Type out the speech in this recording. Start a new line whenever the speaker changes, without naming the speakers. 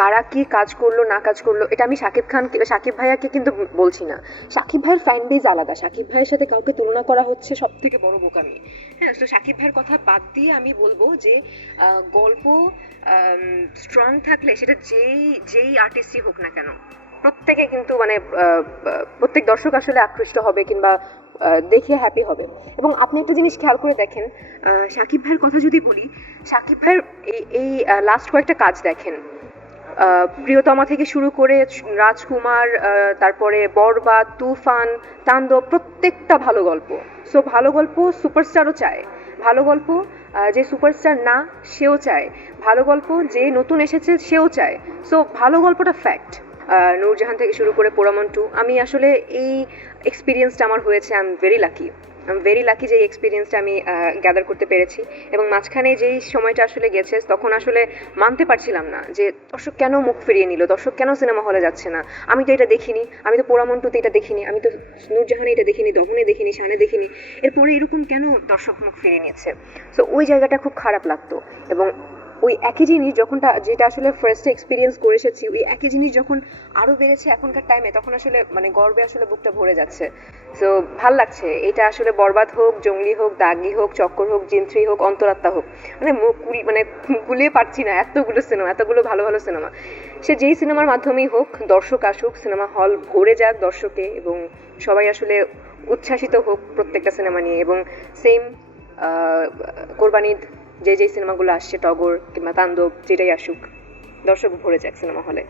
কারা কি কাজ করল, না কাজ করল, এটা আমি শাকিব খান শাকিব ভাইয়াকে কিন্তু বলছি না। শাকিব ভাইয়ের ফ্যান বেজ আলাদা। শাকিব ভাইয়ের সাথে কাউকে তুলনা করা হচ্ছে সব থেকে বড় বোকামি। হ্যাঁ তো শাকিব ভাইয়ের কথা বাদ দিয়ে আমি বলব যে গল্প স্ট্রং থাকলে সেটা যেই যেই আর্টিস্টই হোক না কেন, প্রত্যেকে কিন্তু মানে প্রত্যেক দর্শক আসলে আকৃষ্ট হবে কিংবা দেখে হ্যাপি হবে। এবং আপনি একটা জিনিস খেয়াল করে দেখেন শাকিব ভাইয়ের কথা যদি বলি শাকিব ভাইয়ের এই এই লাস্ট কয়েকটা কাজ দেখেন। প্রিয়তমা থেকে শুরু করে রাজকুমার তারপরে বরবাদ তুফান, তাণ্ডব, প্রত্যেকটা ভালো গল্প। সো ভালো গল্প সুপারস্টারও চায়। ভালো গল্প যে সুপারস্টার না, সেও চায়। ভালো গল্প যে নতুন এসেছে, সেও চায়। সো ভালো গল্পটা ফ্যাক্ট নূরজাহান থেকে শুরু করে পোড়ামন টু। আমি আসলে এই এক্সপিরিয়েন্সটা আমার হয়েছে I am very lucky very lucky যে এক্সপিরিয়েন্সটা আমি গ্যাদার করতে পেরেছি। এবং মাঝখানে যেই সময়টা আসলে গেছে, তখন আসলে মানতে পারছিলাম না যে দর্শক কেন মুখ ফিরিয়ে নিল, দর্শক কেন সিনেমা হলে যাচ্ছে না? আমি তো এটা দেখিনি, আমি তো পোড়ামন্টুতে এটা দেখিনি, আমি তো নূরজাহানে এটা দেখিনি, দহনে দেখিনি, শানে দেখিনি। এরপরে এরকম কেন দর্শক মুখ ফিরিয়ে নিচ্ছে? সো ওই জায়গাটা খুব খারাপ লাগতো। এবং ওই একই জিনিস যখনটা যেটা আসলে ফার্স্ট এক্সপিরিয়েন্স করে এসেছি, ওই একই জিনিস যখন আরও বেড়েছে এখনকার টাইমে তখন আসলে মানে গর্বে আসলে বুকটা ভরে যাচ্ছে। সো ভালো লাগছে। এটা আসলে বরবাদ হোক, জঙ্গলি হোক, দাগি হোক, চক্কর হোক, জিন্ত্রি হোক, অন্তরাত্মা হোক মানে মুখ কুড়ি মানে গুলিয়ে পারছি না এতগুলো সিনেমা এতগুলো ভালো ভালো সিনেমা সে যেই সিনেমার মাধ্যমেই হোক, দর্শক আসুক সিনেমা হল ভরে যাক দর্শকে এবং সবাই আসলে উচ্ছ্বাসিত হোক প্রত্যেকটা সিনেমা নিয়ে এবং সেম কোরবানির যে যেই সিনেমাগুলো আসছে টগর কিংবা তাণ্ডব যেটাই আসুক দর্শক ভরে যাক সিনেমা হলে।